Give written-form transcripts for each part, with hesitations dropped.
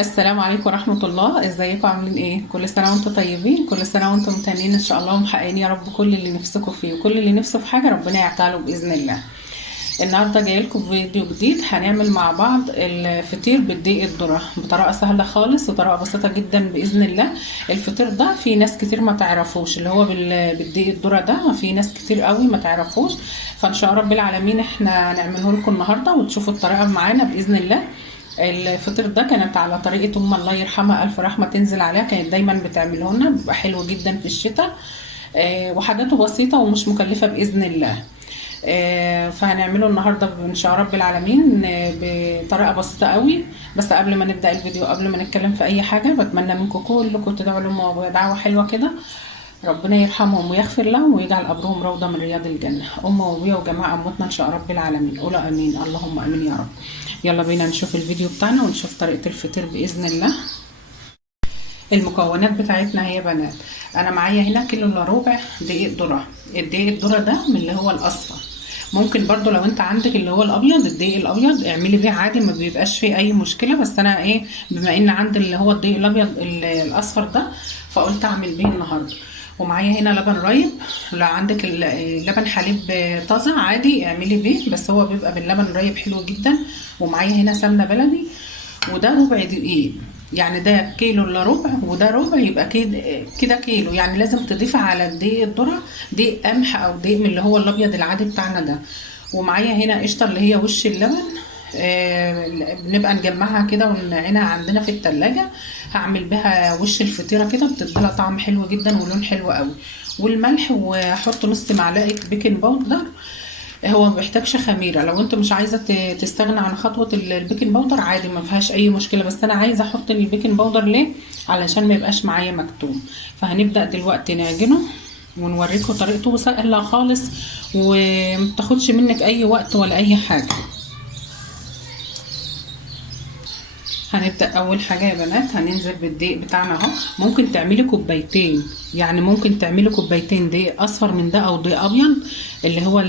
السلام عليكم ورحمة الله. ازيكم عاملين ايه؟ كل سنة وانتم طيبين، كل سنة وانتم متهنين ان شاء الله ومحققين يا رب كل اللي نفسكم فيه، وكل اللي نفسه في حاجة ربنا يعطيها له بإذن الله. النهارده جاي لكم فيديو جديد، هنعمل مع بعض الفطير بالدقيق الذرة بطريقة سهلة خالص وطريقة بسيطة جدا بإذن الله. الفطير ده في ناس كتير ما تعرفوش، اللي هو بالدقيق الذرة ده في ناس كتير قوي ما تعرفوش، فان شاء رب العالمين احنا هنعمله لكم النهارده وتشوفوا الطريقة معانا بإذن الله. الفطير ده كانت على طريقة أم الله يرحمها ألف رحمة تنزل عليها، كانت دايما بتعمله لنا، بيبقى حلو جدا في الشتاء. وحاجاته بسيطة ومش مكلفة بإذن الله. فهنعمله النهارده ان شاء رب العالمين بطريقه بسيطه قوي. بس قبل ما نبدا الفيديو، قبل ما نتكلم في اي حاجه، بتمنى منكم كلكم تدعوا لهم وابويا دعوه حلوه كده، ربنا يرحمهم ويغفر لهم ويجعل قبرهم روضه من رياض الجنه. ام وابويا وجماعه امواتنا ان شاء رب العالمين، قولوا امين اللهم امين يا رب. يلا بينا نشوف الفيديو بتاعنا ونشوف طريقه الفطير باذن الله. المكونات بتاعتنا هي بنات، انا معايا هنا كيلو الا ربع دقيق ذره. الدقيق الذره ده من اللي هو الاصفر، ممكن برضو لو انت عندك اللي هو الابيض، الدقيق الابيض اعملي بيه عادي، ما بيبقاش فيه اي مشكله. بس انا ايه، بما ان عندي اللي هو الدقيق الابيض الاصفر ده، فقلت اعمل بيه النهارده. ومعايا هنا لبن رايب، لو عندك لبن حليب طازه عادي اعملي بيه، بس هو بيبقى باللبن رايب حلو جدا. ومعايا هنا سمنه بلدي، وده ربع دقيق، يعني ده كيلو الا ربع وده ربع، يبقى كده كيلو. يعني لازم تضيفي على الدقيق الذره دقيق قمح او دقيق من اللي هو الابيض العادي بتاعنا ده. ومعايا هنا قشطه اللي هي وش اللبن، بنبقى نجمعها كده ونعينها عندنا في التلاجة، هعمل بها وش الفطيره كده، بتديلها طعم حلو جدا ولون حلو قوي. والملح، واحط نص معلقه بيكنج باودر. هو ما بيحتاجش خميره، لو انت مش عايزه تستغنى عن خطوه البيكنج باودر عادي ما فيهاش اي مشكله، بس انا عايزه احط البيكنج باودر ليه؟ علشان ما يبقاش معايا مكتوم. فهنبدا دلوقتي نعجنه ونوريكم طريقته، سهله خالص ومتاخدش منك اي وقت ولا اي حاجه. هنبدأ أول حاجة يا بنات، هننزل بالدقيق بتاعنا اهو. ممكن تعملي كوبايتين، يعني ممكن تعملي كوبايتين دقيق أصفر من ده أو دقيق أبيض اللي هو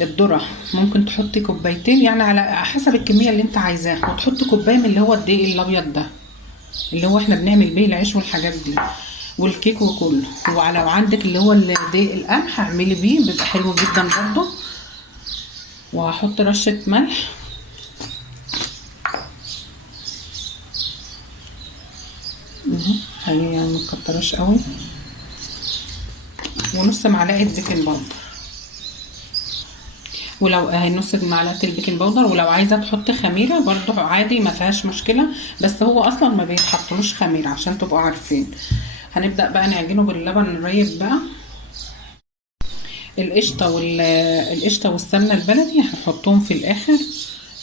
الذرة. ممكن تحطي كوبايتين، يعني على حسب الكمية اللي انت عايزاها، وتحطي كوباية من اللي هو الدقيق الأبيض ده اللي هو احنا بنعمل بيه العيش والحاجات دي والكيك وكله. ولو عندك اللي هو الدقيق القمح اعملي بيه، بيبقى حلو جدا برضه. وهحط رشة ملح، خليني يعني مكترش قوي، ونص معلقه بيكنج باودر. ولو نص معلقه البيكنج باودر، ولو عايزه تحط خميره برضو عادي ما فيهاش مشكله، بس هو اصلا ما بيتحطلوش خميره عشان تبقوا عارفين. هنبدا بقى نعجنه باللبن الرايب بقى. القشطه والسمنه البلدي هنحطهم في الاخر،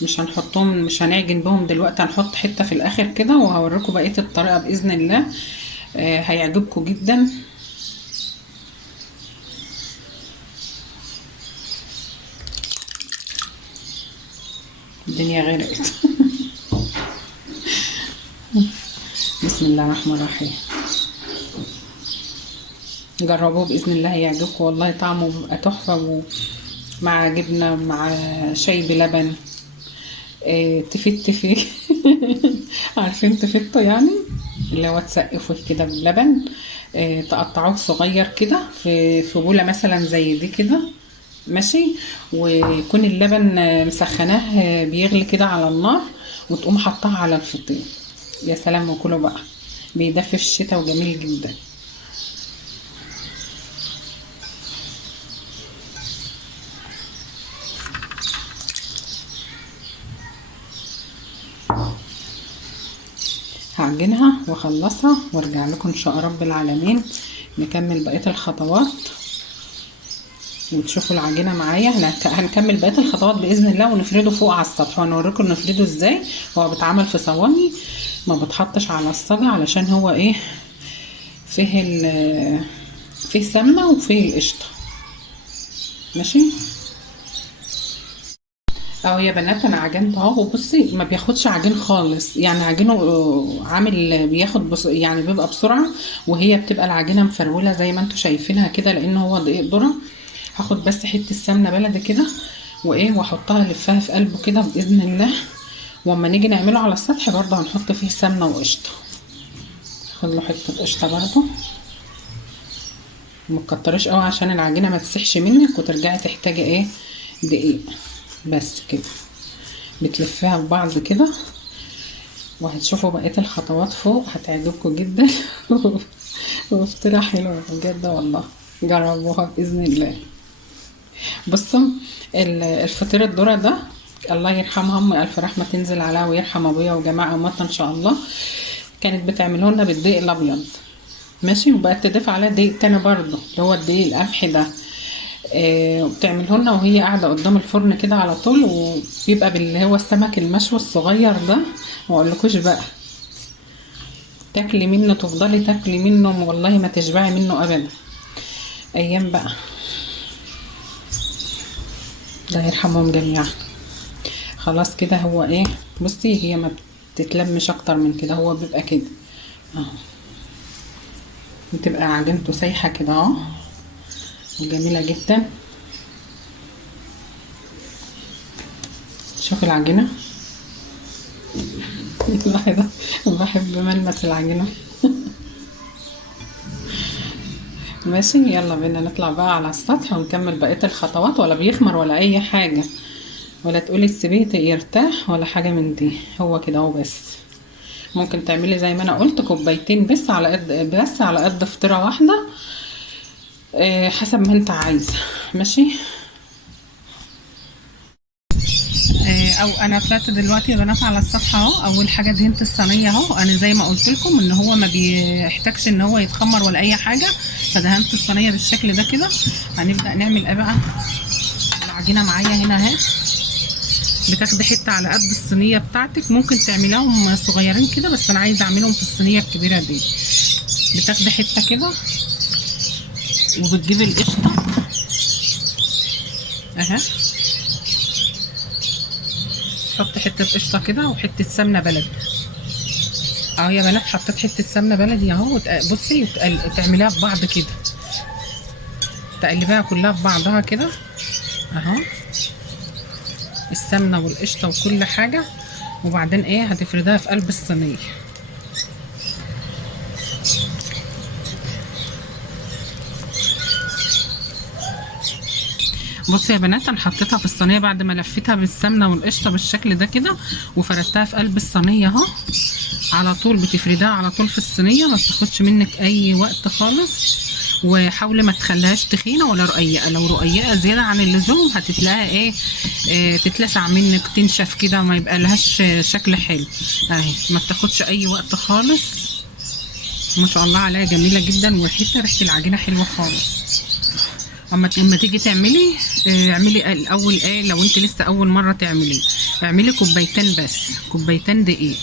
مش هنعجن بهم دلوقتي، هنحط حته في الاخر كده، وهوريكم بقيه الطريقه باذن الله. هيعجبكم جدا. الدنيا غرقت. بسم الله الرحمن الرحيم. جربوه باذن الله هيعجبكم والله، طعمه بيبقى تحفه، مع جبنه، مع شاي بلبن. تفت عارفين تفتوا يعني، اللي هو تسقفوا كده بلبن. تقطعوه صغير كده في بوله مثلا زي دي كده، ماشي. ويكون اللبن مسخناه بيغلي كده على النار، وتقوم حطها على الفطير. يا سلام، وكله بقى بيدفي في الشتاء وجميل جدا. هعجنها واخلصها وارجع لكم ان شاء رب العالمين، نكمل بقيه الخطوات وتشوفوا العجينه معايا. هنكمل بقيه الخطوات باذن الله، ونفرده فوق على السطح، وهنوريكم نفرده ازاي. هو بيتعمل في صواني، ما بتحطش على الصاجه، علشان هو ايه، فيه سمنه وفيه القشطه، ماشي. اهو يا بنات انا عجنت اهو، وبصي ما بياخدش عجين خالص، يعني عجينه عامل بياخد يعني بيبقى بسرعه، وهي بتبقى العجينه مفروله زي ما انتم شايفينها كده، لان هو دقيق ذره. هاخد بس حته سمنه بلدي كده واحطها الفها في قلبه كده باذن الله، واما نيجي نعمله على السطح برضه هنحط فيه سمنه وقشطه. خد له حته قشطه برضه، متكترش قوي عشان العجينه ما تسيحش منك وترجعي تحتاجي ايه دقيق. بس كده بتلفيها في بعض كده، وهتشوفوا بقيه الخطوات فوق هتعجبكم جدا. وفطيره حلوه بجد والله، جربوها باذن الله. بصوا الفطير الذره ده الله يرحمها امي، الف رحمه تنزل عليها ويرحم ابويا وجماعه امتها ان شاء الله، كانت بتعمله لنا بالدقيق الابيض ماشي، وبقت تضيف عليه دقيق تاني برضه اللي هو الدقيق القمح ده. وبتعمله لنا وهي قاعده قدام الفرن كده على طول، وبيبقى باللي هو السمك المشوي الصغير ده، ما اقولكوش بقى تاكلي منه، تفضلي تاكلي منه والله ما تشبعي منه ابدا. ايام بقى الله يرحمهم جميعا. خلاص كده هو ايه، بصي هي ما بتتلمش اكتر من كده، هو بيبقى كده اهو، بتبقى عجينته سايحه كده اهو وجميله جدا. شوف العجينه. والله بحب ملمس العجينه. ماشي، يلا بينا نطلع بقى على السطح ونكمل بقيه الخطوات. ولا بيخمر ولا اي حاجه، ولا تقولي سيبيه يرتاح ولا حاجه من دي، هو كده اهو. بس ممكن تعملي زي ما انا قلت كوبايتين بس على قد فطيره واحده، حسب ما انت عايزه. ماشي. او انا طلعت دلوقتي يا بنات على السطح اهو. اول حاجه دهنت الصينيه اهو، انا زي ما قلت لكم ان هو ما بيحتاجش ان هو يتخمر ولا اي حاجه، فدهنت الصينيه بالشكل ده كده. هنبدا نعمل ايه بقى. العجينه معايا هنا اهي، بتاخدي حته على قد الصينيه بتاعتك، ممكن تعمليهم صغيرين كده بس انا عايزه اعملهم في الصينيه الكبيره دي. بتاخدي حته كده وبتجيبي القشطه اهي، تحط حته قشطه كده وحته سمنه بلدي اهو يا بنات. حطيت حته سمنه بلدي اهو. بصي تعمليها في بعض كده، تقلبيها كلها في بعضها كده اهو، السمنه والقشطه وكل حاجه. وبعدين ايه هتفردها في قلب الصينيه. بصي يا بنات، انا حطيتها في الصينيه بعد ما لفيتها بالسمنه والقشطه بالشكل ده كده، وفردتها في قلب الصينيه اهو. على طول بتفردها على طول في الصينيه، ما بتاخدش منك اي وقت خالص. وحاولي ما تخليهاش تخينه ولا رقيقه، لو رقيقه زياده عن اللزوم هتتلاقي ايه تتلسع منك، تنشف كده، ما يبقى لهاش شكل حلو اهي. ما بتاخدش اي وقت خالص، ما شاء الله عليها جميله جدا، وريحه العجينه حلوه خالص. اما تيجي تعملي اعملي الاول ايه، لو انت لسه اول مره تعملي اعملي كوبايتين بس، كوبايتين دقيق.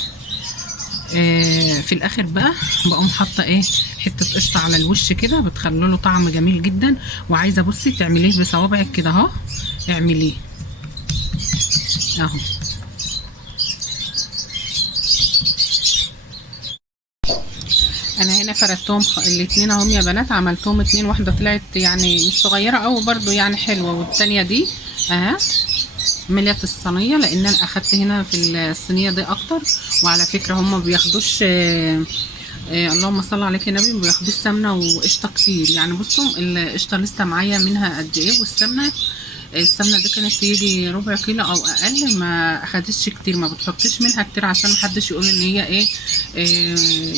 في الاخر بقى بقوم حاطه ايه حته قشطه على الوش كده، بتخلي له طعم جميل جدا. وعايزه بصي تعمليه بصوابعك كده اهو، اعمليه اهو. انا هنا فردتهم الاتنين اهم يا بنات، عملتهم اتنين، واحده طلعت يعني مش صغيره قوي برضو يعني حلوه، والتانيه دي اهي مليت الصينيه، لان انا اخدت هنا في الصينيه دي اكتر. وعلى فكره هم ما بياخدوش اللهم صل عليك يا نبي، ما بياخدوش سمنه وقشطه كتير يعني. بصوا القشطه لسه معايا منها قد ايه، السمنه دي كانت تيجي ربع كيلو او اقل، ما اخدتش كتير، ما بتحطيش منها كتير عشان محدش يقول ان هي ايه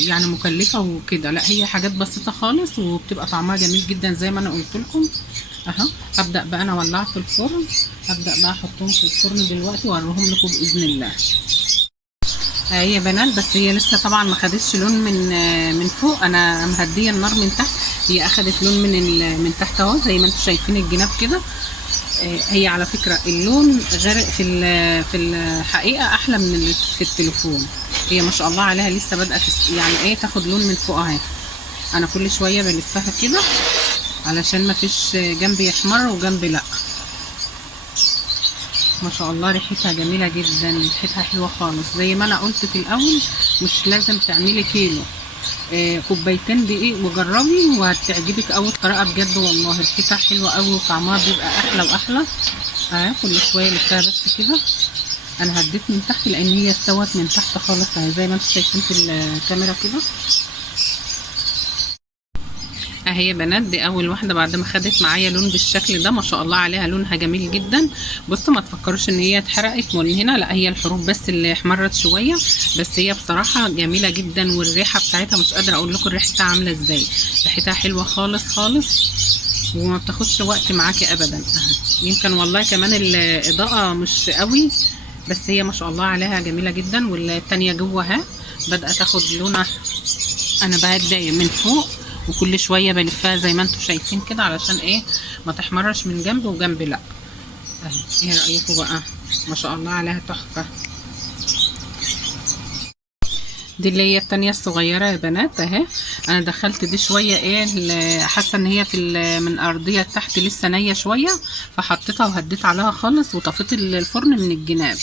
يعني مكلفه وكده، لا هي حاجات بسيطه خالص وبتبقى طعمها جميل جدا زي ما انا قلت لكم اهو. هبدا بقى انا اولعها في الفرن، هبدا بقى احطهم في الفرن دلوقتي واوريهم لكم باذن الله. اهي يا بنات، بس هي لسه طبعا ما خدتش لون من فوق، انا مهديه النار من تحت، هي اخدت لون من تحت اهو زي ما انتم شايفين الجناب كده. هي على فكره اللون غير في الحقيقه احلى من في التليفون. هي ما شاء الله عليها لسه بدات يعني ايه تاخد لون من فوق اهي. انا كل شويه بلفها كده علشان ما فيش جنب يحمر وجنب لا. ما شاء الله ريحتها جميله جدا، ريحتها حلوه خالص. زي ما انا قلت في الاول مش لازم تعملي كيلو، كوبايتين دقيق وجربي وهتعجبك اول طريقه بجد والله. ريحتها حلوه قوي وطعمها بيبقى احلى واحلى. كل شويه لفها بس كده انا هديت من تحت لان هي استوت من تحت خالص اهي زي ما انتم شايفين في الكاميرا كده اهي يا بنات. دي اول واحده بعد ما خدت معايا لون بالشكل ده، ما شاء الله عليها، لونها جميل جدا. بصوا ما تفكروش ان هي اتحرقت من هنا، لا هي الحروف بس اللي احمرت شويه، بس هي بصراحه جميله جدا. والريحه بتاعتها مش قادره اقول لكم ريحتها عامله ازاي، ريحتها حلوه خالص خالص وما بتاخدش وقت معاكي ابدا. يمكن والله كمان الاضاءه مش قوي، بس هي ما شاء الله عليها جميله جدا. والتانيه جوه اهي بدات تاخد لونها. انا بهدي من فوق وكل شويه بلفها زي ما انتم شايفين كده علشان ايه ما تحمرش من جنب وجنب لا اهي. ايه رايكم بقى؟ ما شاء الله عليها تحفه. دي اللي هي التانية الصغيرة يا بنات اهي. انا دخلت دي شوية ايه حاسة ان هي من ارضية تحت لسه نية شوية، فحطيتها وهديت عليها خالص وطفيت الفرن من الجناب.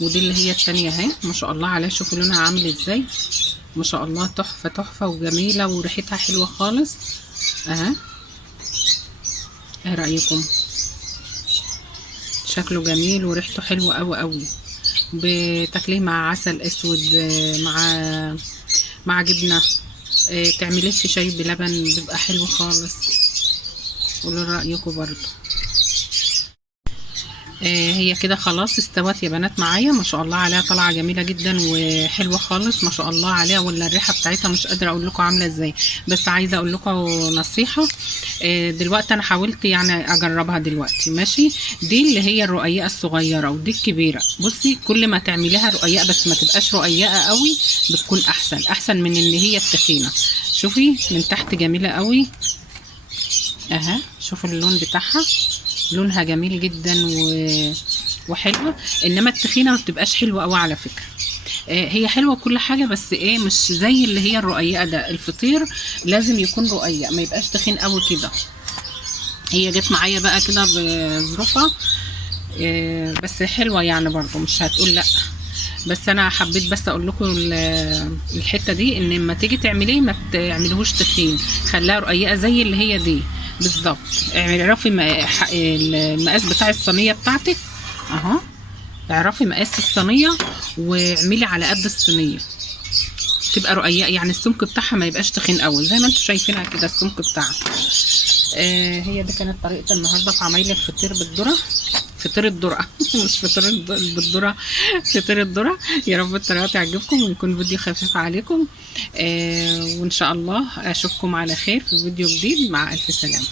ودي اللي هي التانية اهي ما شاء الله عليها. شوفوا لونها عامل ازاي، ما شاء الله تحفة تحفة وجميلة وريحتها حلوة خالص اهي. ايه رأيكم؟ شكله جميل وريحته حلوة قوي قوي. بتاكليه مع عسل اسود، مع جبنه، تعمليه في شاي بلبن بيبقى حلو خالص. قولوا رايكم برضو. هي كده خلاص استوت يا بنات معايا ما شاء الله عليها، طالعه جميله جدا وحلوه خالص ما شاء الله عليها. ولا الريحه بتاعتها مش قادره اقول لكم عامله ازاي. بس عايزه اقول لكم نصيحه. دلوقتي انا حاولت يعني اجربها دلوقتي ماشي. دي اللي هي الرقيقه الصغيره ودي الكبيره. بصي كل ما تعمليها رقيقه بس ما تبقاش رقيقه قوي بتكون احسن من اللي هي التخينه. شوفي من تحت جميله قوي اها. شوفوا اللون بتاعها، لونها جميل جدا وحلوه. انما التخينه ما بتبقاش حلوه قوي على فكره. هي حلوه كل حاجه بس ايه مش زي اللي هي الرقيقه. ده الفطير لازم يكون رقيق ما يبقاش تخين قوي كده. هي جت معايا بقى كده بظروفها بس حلوه يعني برضو مش هتقول لا. بس انا حبيت بس اقول لكم الحته دي ان لما تيجي تعمليه ما تعمليهوش تخين، خليها رقيقه زي اللي هي دي بالظبط. اعرفي المقاس بتاع الصينيه بتاعتك اهو. اعرفي مقاس الصينيه واعملي على قد الصينيه تبقى رقيقه، يعني السمك بتاعها ما يبقاش تخين قوي زي ما انتم شايفينها كده السمك بتاعها. هي دي كانت طريقه النهارده في عمايل الفطير بالذره. فطير الذره مش فطير بالذره، فطير الذره. يا رب الطريقه تعجبكم ويكون فيديو خفيف عليكم. وان شاء الله اشوفكم على خير في فيديو جديد. مع الف سلامه.